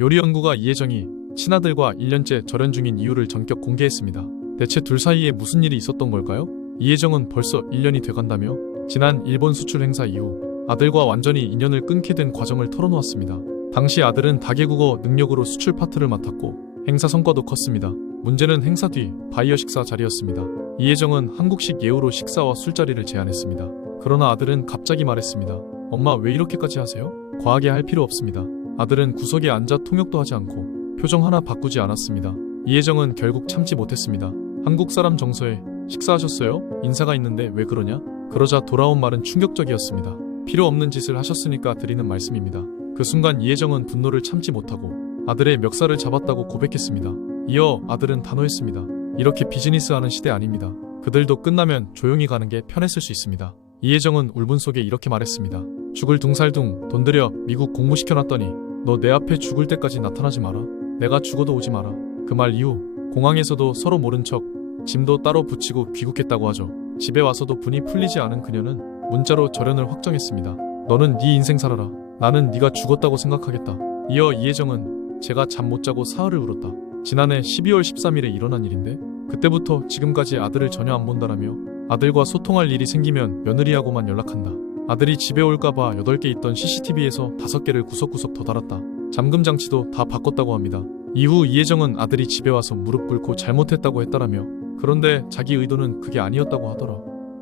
요리 연구가 이혜정이 친아들과 1년째 절연 중인 이유를 전격 공개했습니다. 대체 둘 사이에 무슨 일이 있었던 걸까요? 이혜정은 벌써 1년이 돼간다며 지난 일본 수출 행사 이후 아들과 완전히 인연을 끊게 된 과정을 털어놓았습니다. 당시 아들은 다계국어 능력으로 수출 파트를 맡았고 행사 성과도 컸습니다. 문제는 행사 뒤 바이어 식사 자리였습니다. 이혜정은 한국식 예우로 식사와 술자리를 제안했습니다. 그러나 아들은 갑자기 말했습니다. 엄마 왜 이렇게까지 하세요? 과하게 할 필요 없습니다. 아들은 구석에 앉아 통역도 하지 않고 표정 하나 바꾸지 않았습니다. 이혜정은 결국 참지 못했습니다. 한국 사람 정서에 식사하셨어요? 인사가 있는데 왜 그러냐? 그러자 돌아온 말은 충격적이었습니다. 필요 없는 짓을 하셨으니까 드리는 말씀입니다. 그 순간 이혜정은 분노를 참지 못하고 아들의 멱살을 잡았다고 고백했습니다. 이어 아들은 단호했습니다. 이렇게 비즈니스 하는 시대 아닙니다. 그들도 끝나면 조용히 가는 게 편했을 수 있습니다. 이혜정은 울분 속에 이렇게 말했습니다. 죽을 둥살둥 돈 들여 미국 공무시켜놨더니 너 내 앞에 죽을 때까지 나타나지 마라. 내가 죽어도 오지 마라. 그 말 이후 공항에서도 서로 모른 척 짐도 따로 붙이고 귀국했다고 하죠. 집에 와서도 분이 풀리지 않은 그녀는 문자로 절연을 확정했습니다. 너는 네 인생 살아라. 나는 네가 죽었다고 생각하겠다. 이어 이혜정은 제가 잠 못 자고 사흘을 울었다. 지난해 12월 13일에 일어난 일인데 그때부터 지금까지 아들을 전혀 안 본다라며 아들과 소통할 일이 생기면 며느리하고만 연락한다. 아들이 집에 올까봐 8개 있던 CCTV에서 5개를 구석구석 더 달았다. 잠금 장치도 다 바꿨다고 합니다. 이후 이혜정은 아들이 집에 와서 무릎 꿇고 잘못했다고 했다라며 그런데 자기 의도는 그게 아니었다고 하더라.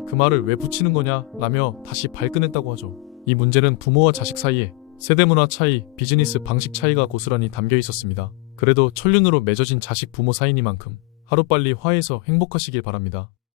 그 말을 왜 붙이는 거냐 라며 다시 발끈했다고 하죠. 이 문제는 부모와 자식 사이에 세대 문화 차이, 비즈니스 방식 차이가 고스란히 담겨 있었습니다. 그래도 천륜으로 맺어진 자식 부모 사이니만큼 하루빨리 화해해서 행복하시길 바랍니다.